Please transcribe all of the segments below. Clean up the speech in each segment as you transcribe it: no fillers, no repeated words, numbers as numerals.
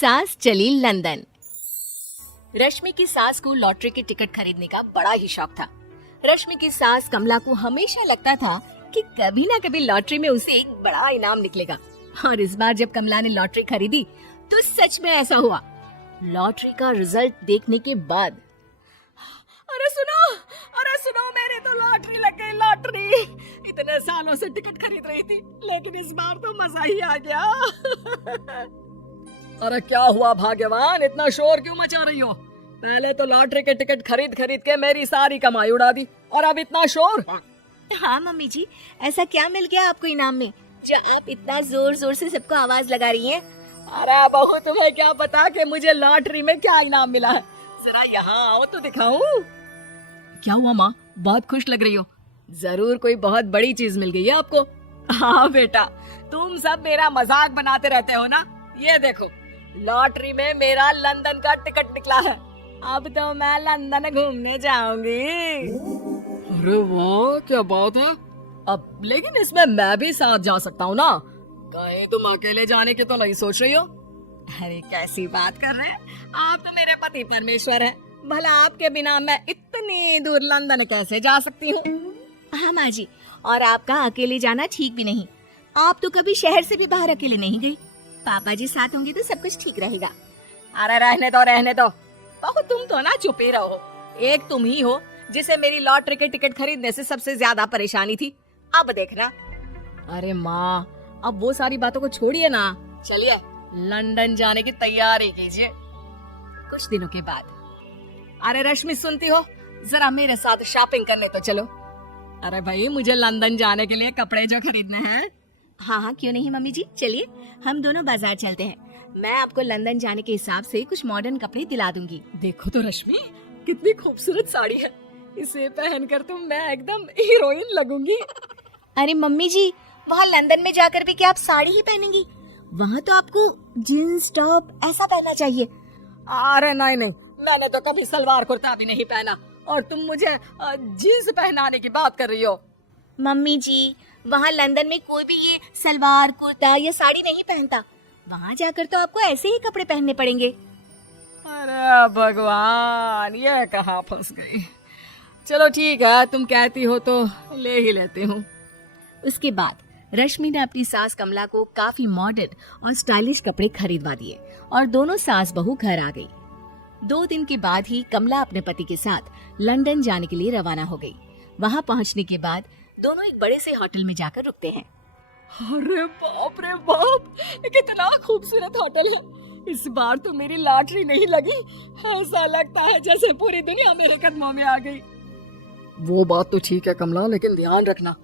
सास चली लंदन। रश्मि की सास को लॉटरी की टिकट खरीदने का बड़ा ही शौक था। रश्मि की सास कमला को हमेशा लगता था कि कभी ना कभी लॉटरी में उसे एक बड़ा इनाम निकलेगा। और इस बार जब कमला ने लॉटरी खरीदी तो सच में ऐसा हुआ। लॉटरी का रिजल्ट देखने के बाद अरे सुनो मेरे तो लॉटरी लग गई। लॉटरी इतने सालों से टिकट खरीद रही थी, लेकिन इस बार तो मजा ही आ गया। अरे क्या हुआ भाग्यवान, इतना शोर क्यों मचा रही हो? पहले तो लॉटरी के टिकट खरीद खरीद के मेरी सारी कमाई उड़ा दी और अब इतना शोर। हाँ मम्मी जी, ऐसा क्या मिल गया आपको इनाम में जो आप इतना जोर जोर से सबको आवाज लगा रही हैं? अरे बहू, तुम्हें क्या पता कि मुझे लॉटरी में क्या इनाम मिला है? जरा यहाँ आओ तो दिखाऊं। क्या हुआ माँ, बहुत खुश लग रही हो? जरूर कोई बहुत बड़ी चीज मिल गई है आपको। हाँ बेटा, तुम सब मेरा मजाक बनाते रहते हो ना। ये देखो, लॉटरी में मेरा लंदन का टिकट निकला है। अब तो मैं लंदन घूमने जाऊंगी। अरे वाह, क्या बात है। अब लेकिन इसमें मैं भी साथ जा सकता हूँ ना? कहीं तुम अकेले जाने की तो नहीं सोच रही हो? अरे कैसी बात कर रहे हैं आप, तो मेरे पति परमेश्वर है। भला आपके बिना मैं इतनी दूर लंदन कैसे जा सकती हूँ? हाँ माँ जी, और आपका अकेले जाना ठीक भी नहीं। आप तो कभी शहर से भी बाहर अकेले नहीं गई। पापा जी साथ होंगे तो सब कुछ ठीक रहेगा। अरे रहने दो बहू, तुम तो ना चुप ही रहो। एक तुम ही हो जिसे मेरी लॉटरी के टिकट खरीदने से सबसे ज्यादा परेशानी थी। अब देखना। अरे माँ, अब वो सारी बातों को छोड़िए ना, चलिए लंदन जाने की तैयारी कीजिए कुछ दिनों के बाद। अरे रश्मि, सुनती हो? जरा मेरे साथ शॉपिंग करने तो चलो। अरे भाई, मुझे लंदन जाने के लिए कपड़े जो खरीदने हैं। हाँ हाँ, क्यों नहीं मम्मी जी, चलिए हम दोनों बाजार चलते हैं। मैं आपको लंदन जाने के हिसाब से कुछ मॉडर्न कपड़े दिला दूंगी। देखो तो रश्मि, कितनी खूबसूरत साड़ी है। इसे पहनकर तो मैं एकदम हीरोइन लगूंगी। अरे मम्मी जी, वहाँ लंदन में जाकर भी क्या आप साड़ी ही पहनेंगी? वहाँ तो आपको जीन्स टॉप ऐसा पहनना चाहिए। अरे नहीं, मैंने तो कभी सलवार कुर्ता भी नहीं पहना और तुम मुझे जीन्स पहनाने की बात कर रही हो। मम्मी जी, वहाँ लंदन में कोई भी ये सलवार कुर्ता या साड़ी नहीं पहनता। वहाँ जाकर तो आपको ऐसे ही कपड़े पहनने पड़ेंगे। अरे भगवान, ये कहाँ फंस गई। चलो ठीक है, तुम कहती हो तो ले ही लेती हूँ। उसके बाद रश्मि ने अपनी सास कमला को काफी मॉडर्न और स्टाइलिश कपड़े खरीदवा दिए और दोनों सास बहू घर आ गई। 2 दिन के बाद ही कमला अपने पति के साथ लंदन जाने के लिए रवाना हो गई। वहाँ पहुँचने के बाद दोनों एक बड़े से होटल में जाकर रुकते हैं। अरे बाप रे बाप, कितना खूबसूरत होटल है। इस बार तो मेरी लॉटरी नहीं लगी। ऐसा लगता है जैसे पूरी दुनिया मेरे कदमों में आ गई। वो बात तो ठीक है कमला, लेकिन ध्यान रखना,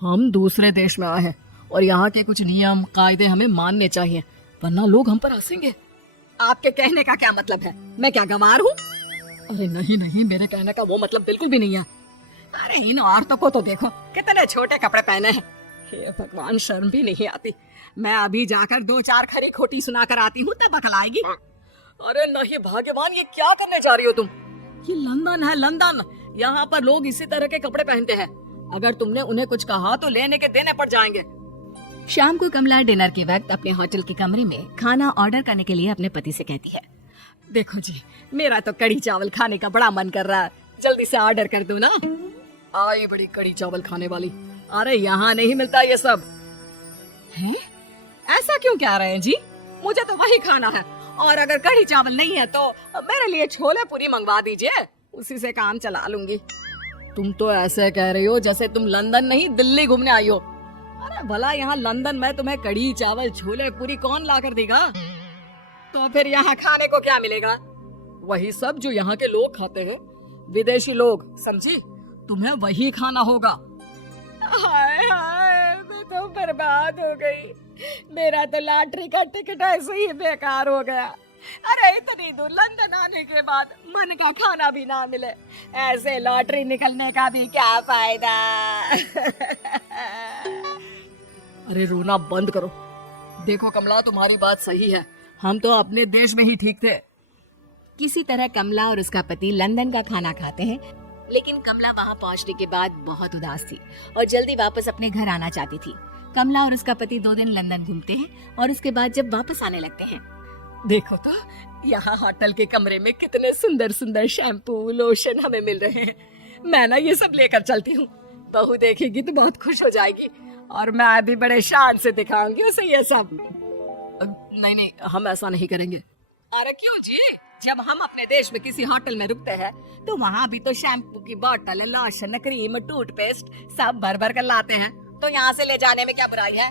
हम दूसरे देश में आए हैं और यहाँ के कुछ नियम कायदे हमें मानने चाहिए, वरना लोग हम पर हंसेंगे। आपके कहने का क्या मतलब है? मैं क्या गंवार हूँ? अरे नहीं, मेरे कहने का वो मतलब बिल्कुल भी नहीं है। अरे इन औरतों को तो देखो, कितने छोटे कपड़े पहने हैं। हे भगवान, शर्म भी नहीं आती। मैं अभी जाकर 2-4 खरी खोटी सुना कर आती हूँ, तब अकल आएगी। अरे नहीं भाग्यवान, ये क्या करने जा रही हो तुम? ये लंदन है, लंदन। यहाँ पर लोग इसी तरह के कपड़े पहनते हैं। अगर तुमने उन्हें कुछ कहा तो लेने के देने पड़ जाएंगे। शाम को कमला डिनर के वक्त अपने होटल के कमरे में खाना ऑर्डर करने के लिए अपने पति से कहती है, देखो जी, मेरा तो कड़ी चावल खाने का बड़ा मन कर रहा है, जल्दी से ऑर्डर कर दो ना। आई बड़ी कड़ी चावल खाने वाली। अरे यहाँ नहीं मिलता ये सब। हैं? ऐसा क्यों कह रहे हैं जी? मुझे तो वही खाना है, और अगर कड़ी चावल नहीं है तो मेरे लिए छोले पूरी मंगवा दीजिए, उसी से काम चला लूंगी। तुम तो ऐसे कह रही हो जैसे तुम लंदन नहीं दिल्ली घूमने आई हो। अरे भला यहाँ लंदन में तुम्हें कड़ी चावल छोले पूरी कौन ला कर देगा? तो फिर यहाँ खाने को क्या मिलेगा? वही सब जो यहाँ के लोग खाते हैं, विदेशी लोग, समझी? तुम्हें वही खाना होगा। हाय हाय, मैं तो बर्बाद हो गई। मेरा तो लॉटरी का टिकट ऐसे ही बेकार हो गया। अरे इतनी दूर लंदन आने के बाद मन का खाना भी ना मिले, ऐसे लॉटरी निकलने का भी क्या फायदा। अरे रोना बंद करो। देखो कमला, तुम्हारी बात सही है, हम तो अपने देश में ही ठीक थे। किसी तरह कमला और उसका पति लंदन का खाना खाते हैं, लेकिन कमला वहाँ पहुँचने के बाद बहुत उदास थी और जल्दी वापस अपने घर आना चाहती थी। कमला और उसका पति 2 दिन लंदन घूमते हैं और उसके बाद जब वापस आने लगते हैं देखो तो यहाँ होटल के कमरे में कितने सुंदर सुंदर शैम्पू लोशन हमें मिल रहे हैं। मैं ना ये सब लेकर चलती हूँ, बहू देखेगी तो बहुत खुश हो जाएगी और मैं भी बड़े शान से दिखाऊंगी उसे ये सब। नहीं नहीं, हम ऐसा नहीं करेंगे। अरे क्यों जी? जब हम अपने देश में किसी होटल में रुकते हैं तो वहाँ भी तो शैम्पू की बोतल, लोशन, क्रीम, टूथपेस्ट सब भर भर कर लाते हैं, तो यहाँ से ले जाने में क्या बुराई है?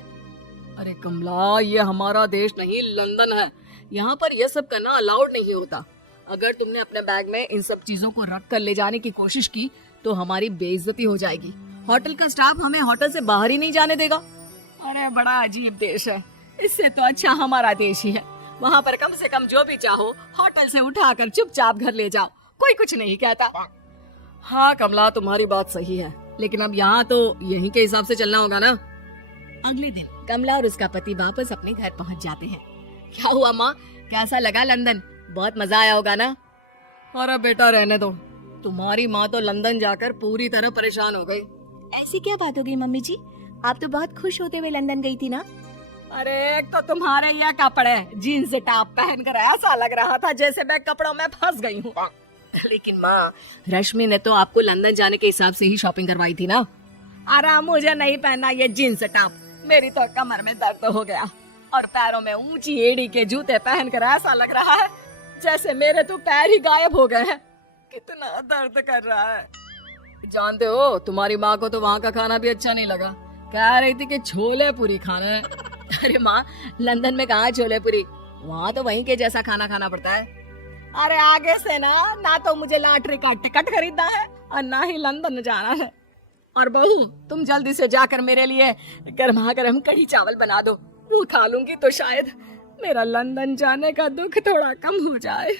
अरे कमला, ये हमारा देश नहीं लंदन है, यहाँ पर ये सब करना अलाउड नहीं होता। अगर तुमने अपने बैग में इन सब चीजों को रख कर ले जाने की कोशिश की तो हमारी बेइज्जती हो जाएगी। होटल का स्टाफ हमें होटल से बाहर ही नहीं जाने देगा। अरे बड़ा अजीब देश है, इससे तो अच्छा हमारा देश ही है। वहाँ पर कम से कम जो भी चाहो होटल से उठाकर चुपचाप घर ले जाओ, कोई कुछ नहीं कहता। हाँ कमला, तुम्हारी बात सही है, लेकिन अब यहाँ तो यहीं के हिसाब से चलना होगा ना। अगले दिन कमला और उसका पति वापस अपने घर पहुंच जाते हैं। क्या हुआ माँ, कैसा लगा लंदन? बहुत मजा आया होगा ना? अरे बेटा रहने दो, तुम्हारी माँ तो लंदन जाकर पूरी तरह परेशान हो गई। ऐसी क्या बात हो गई मम्मी जी? आप तो बहुत खुश होते हुए लंदन गई थी ना? अरे एक तो तुम्हारे ये कपड़े, जीन्स टॉप पहनकर ऐसा लग रहा था जैसे मैं कपड़ों में फंस गई हूँ। लेकिन माँ, रश्मि ने तो आपको लंदन जाने के हिसाब से ही शॉपिंग करवाई थी ना? अरे मुझे नहीं पहनना ये जीन्स टॉप, मेरी तो कमर में दर्द हो गया और पैरों में ऊंची एड़ी के जूते पहनकर ऐसा लग रहा है जैसे मेरे तो पैर ही गायब हो गए हैं। कितना दर्द कर रहा है। जानते हो, तुम्हारी माँ को तो वहाँ का खाना भी अच्छा नहीं लगा, कह रही थी कि छोले पूरी खाना है। अरे माँ, लंदन में कहाँ छोले पूरी? वहाँ तो वहीं के जैसा खाना खाना पड़ता है। अरे आगे से ना तो मुझे लॉटरी का टिकट खरीदना है और ना ही लंदन जाना है। और बहू, तुम जल्दी से जाकर मेरे लिए गर्मा गर्म कढ़ी चावल बना दो, वो खा लूंगी तो शायद मेरा लंदन जाने का दुख थोड़ा कम हो जाए।